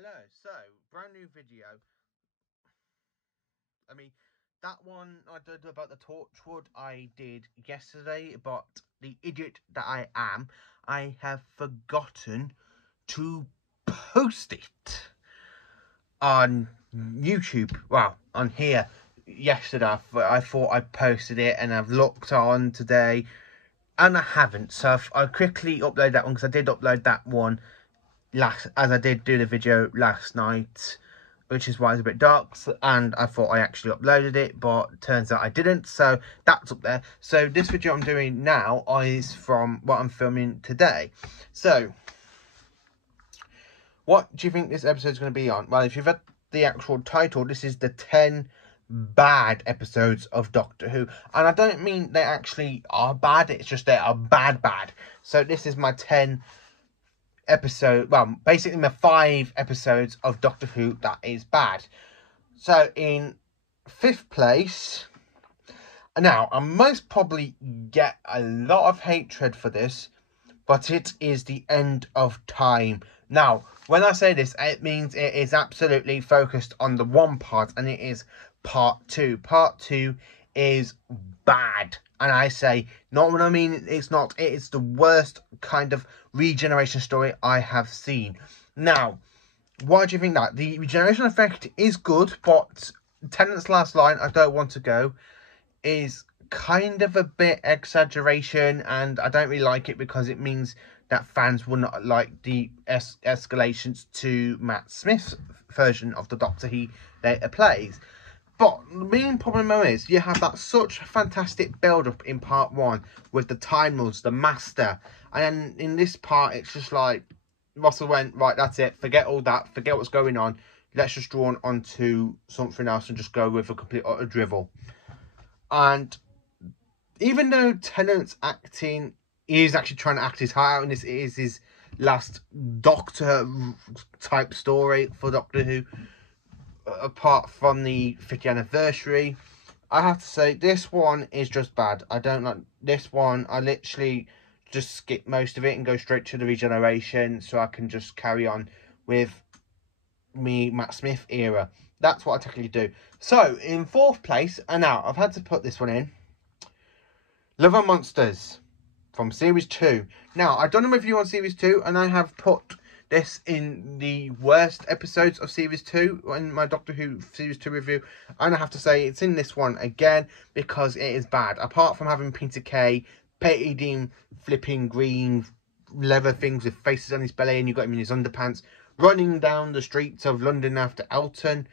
Hello, so brand new video. I mean, that one I did about the Torchwood I did yesterday, but the idiot that I am, I have forgotten to post it on YouTube. Well, on here yesterday. I thought I posted it, and I've looked on today, and I haven't. So I quickly upload that one because I did upload that one as I did do the video last night, which is why it's a bit dark, and I thought I actually uploaded it, but turns out I didn't, so that's up there. So this video I'm doing now is from what I'm filming today. So what do you think this episode is going to be on? Well, if you've read the actual title, this is the 10 bad episodes of Doctor Who, and I don't mean they actually are bad, it's just they are bad. So this is my 10 episode, well, basically my 5 episodes of Doctor Who that is bad. So in 5th place, now I most probably get a lot of hatred for this, but it is The End of Time. Now, when I say this, it means it is absolutely focused on the one part, and it is part 2. Part 2 is bad. And I say, not what I mean, it's not, it is the worst kind of regeneration story I have seen. Now, why do you think that? The regeneration effect is good, but Tennant's last line, I don't want to go, is kind of a bit exaggeration, and I don't really like it because it means that fans will not like the escalations to Matt Smith's version of the Doctor he later plays. But the main problem is you have that such fantastic build-up in part 1 with the Time Lords, the Master, and then in this part it's just like Russell went, right, that's it, forget all that, forget what's going on, let's just draw on to something else and just go with a complete utter drivel. And even though Tennant's acting is actually trying to act his heart out, and this is his last Doctor type story for Doctor Who, apart from the 50th anniversary, I have to say this one is just bad. I don't like this one. I literally just skip most of it and go straight to the regeneration so I can just carry on with me Matt Smith era. That's what I technically do. So in 4th place, and now I've had to put this one in, Love and Monsters from series 2. Now I've done a review on series 2, and I have put this in the worst episodes of series 2 in my Doctor Who series 2 review, and I have to say it's in this one again because it is bad. Apart from having Peter Kay painting flipping green leather things with faces on his belly, and you got him in his underpants running down the streets of London after Elton,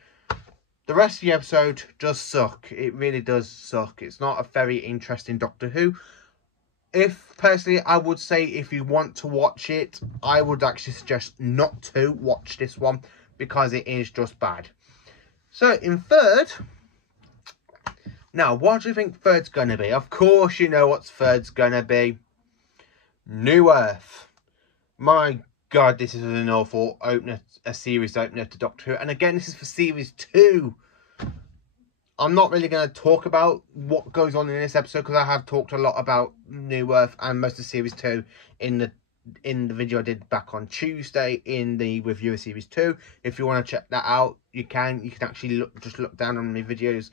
the rest of the episode does suck. It really does suck. It's not a very interesting Doctor Who. If personally, I would say if you want to watch it, I would actually suggest not to watch this one because it is just bad. So in 3rd, now what do you think 3rd's going to be? Of course you know what 3rd's going to be. New Earth. My God, this is an awful opener, a series opener to Doctor Who. And again, this is for series 2. I'm not really going to talk about what goes on in this episode because I have talked a lot about New Earth and most of Series 2 in the video I did back on Tuesday in the review of Series 2. If you want to check that out, you can. You can actually just look down on my videos.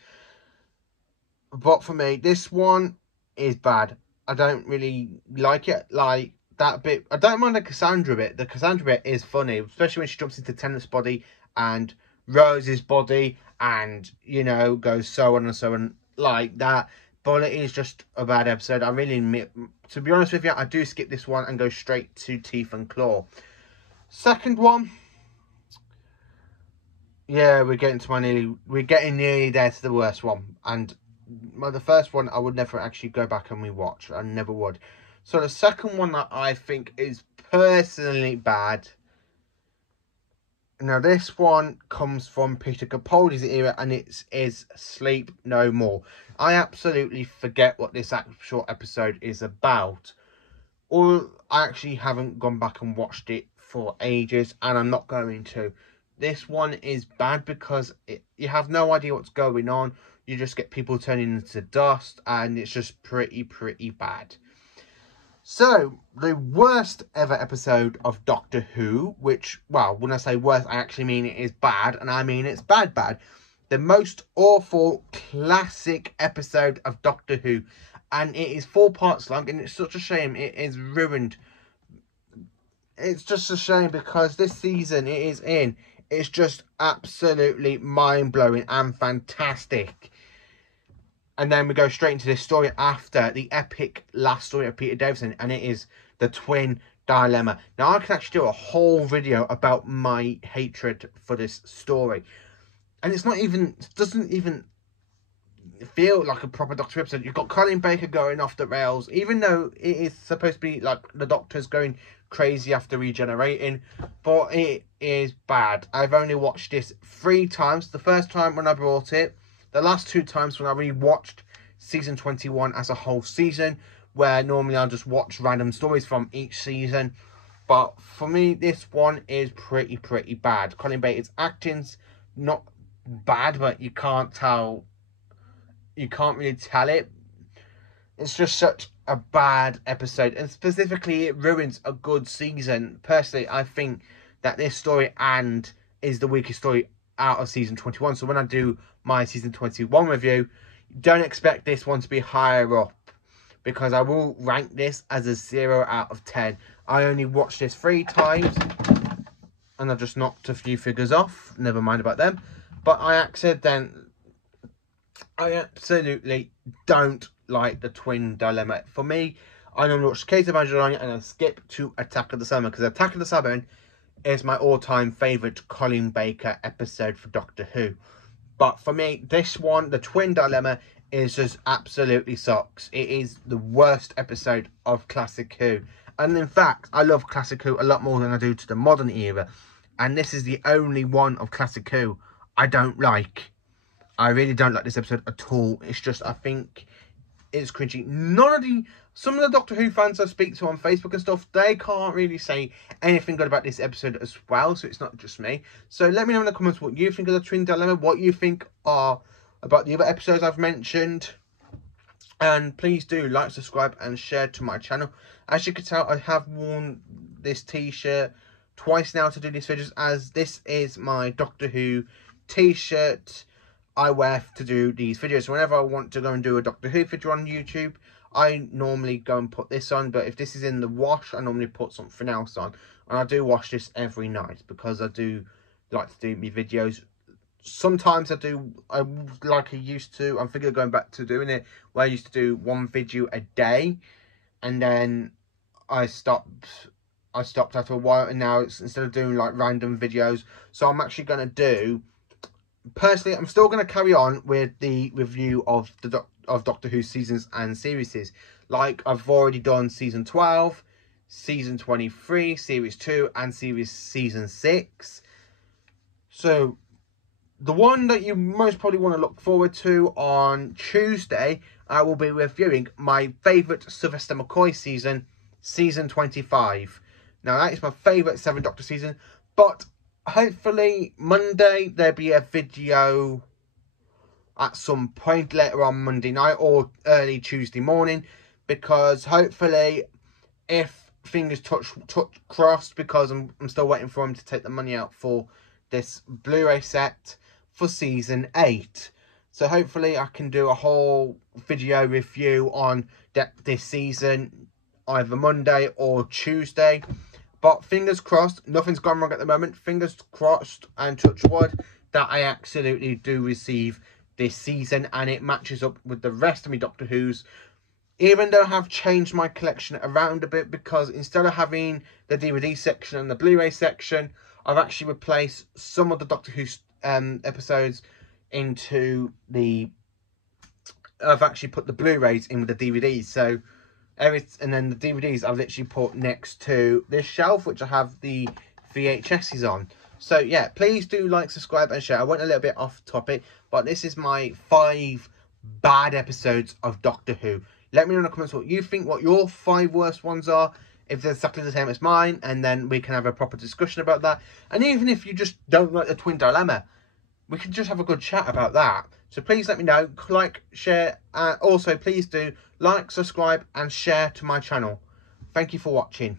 But for me, this one is bad. I don't really like it. Like, that bit, I don't mind the Cassandra bit. The Cassandra bit is funny, especially when she jumps into Tennant's body and Rose's body, and you know, goes so on and so on like that. But it is just a bad episode. I really admit, to be honest with you, I do skip this one and go straight to Teeth and Claw. 2nd one, yeah, we're getting nearly there to the worst one. And the 1st one I would never actually go back and rewatch. I never would. So the 2nd one that I think is personally bad. Now this one comes from Peter Capaldi's era, and it is Sleep No More. I absolutely forget what this actual episode is about. Or I actually haven't gone back and watched it for ages, and I'm not going to. This one is bad because you have no idea what's going on. You just get people turning into dust, and it's just pretty bad. So, the worst ever episode of Doctor Who, which, well, when I say worst, I actually mean it is bad, and I mean it's bad. The most awful classic episode of Doctor Who, and it is 4 parts long, and it's such a shame it is ruined. It's just a shame because this season it is in, it's just absolutely mind-blowing and fantastic. And then we go straight into this story after the epic last story of Peter Davison, and it is the Twin Dilemma. Now, I can actually do a whole video about my hatred for this story. And it's not even, doesn't even feel like a proper Doctor Who episode. You've got Colin Baker going off the rails, even though it is supposed to be like the Doctor's going crazy after regenerating, but it is bad. I've only watched this 3 times. The first time when I brought it, the last 2 times when I rewatched season 21 as a whole season, where normally I'll just watch random stories from each season. But for me, this one is pretty bad. Colin Baker's acting's not bad, but you can't really tell it. It's just such a bad episode, and specifically it ruins a good season. Personally, I think that this story is the weakest story out of season 21. So when I do my season 21 review, don't expect this one to be higher up, because I will rank this as a 0 out of 10. I only watched this 3 times, and I just knocked a few figures off. Never mind about them. But I absolutely don't like the Twin Dilemma. For me, I normally watch Case of Angelina and I skip to Attack of the Cybermen, because Attack of the Cybermen is my all-time favourite Colin Baker episode for Doctor Who. But for me, this one, the Twin Dilemma, is just absolutely sucks. It is the worst episode of Classic Who. And in fact, I love Classic Who a lot more than I do to the modern era. And this is the only one of Classic Who I don't like. I really don't like this episode at all. It's just, I think it's cringy. Some of the Doctor Who fans I speak to on Facebook and stuff, they can't really say anything good about this episode as well. So it's not just me. So let me know in the comments what you think of the Twin Dilemma, what you think are about the other episodes I've mentioned. And please do like, subscribe and share to my channel. As you can tell, I have worn this t-shirt twice now to do these videos, as this is my Doctor Who t-shirt I wear to do these videos. So whenever I want to go and do a Doctor Who video on YouTube, I normally go and put this on. But if this is in the wash, I normally put something else on. And I do wash this every night, because I do like to do my videos. Sometimes I like I used to. I'm thinking of going back to doing it, where I used to do 1 video a day, and then I stopped after a while, and now it's, instead of doing like random videos, so I'm actually going to do, personally, I'm still going to carry on with the review of Doctor Who seasons and series, like I've already done season 12, season 23, series 2 and season 6. So the one that you most probably want to look forward to on Tuesday, I will be reviewing my favourite Sylvester McCoy season 25. Now, that is my favourite 7 Doctor season, but hopefully Monday there'll be a video at some point later on Monday night or early Tuesday morning, because hopefully, if fingers crossed, because I'm still waiting for him to take the money out for this Blu-ray set for season 8. So hopefully I can do a whole video review on this season either Monday or Tuesday. But fingers crossed, nothing's gone wrong at the moment. Fingers crossed and touch wood that I absolutely do receive this season and it matches up with the rest of my Doctor Who's. Even though I have changed my collection around a bit, because instead of having the DVD section and the Blu-ray section, I've actually replaced some of the Doctor Who episodes into the... I've actually put the Blu-rays in with the DVDs. So, and then the DVDs I've literally put next to this shelf, which I have the VHSs on. So, yeah, please do like, subscribe and share. I went a little bit off topic, but this is my 5 bad episodes of Doctor Who. Let me know in the comments what you think, what your 5 worst ones are, if they're exactly the same as mine, and then we can have a proper discussion about that. And even if you just don't like the Twin Dilemma, we can just have a good chat about that. So please let me know, like, share, also please do like, subscribe and share to my channel. Thank you for watching.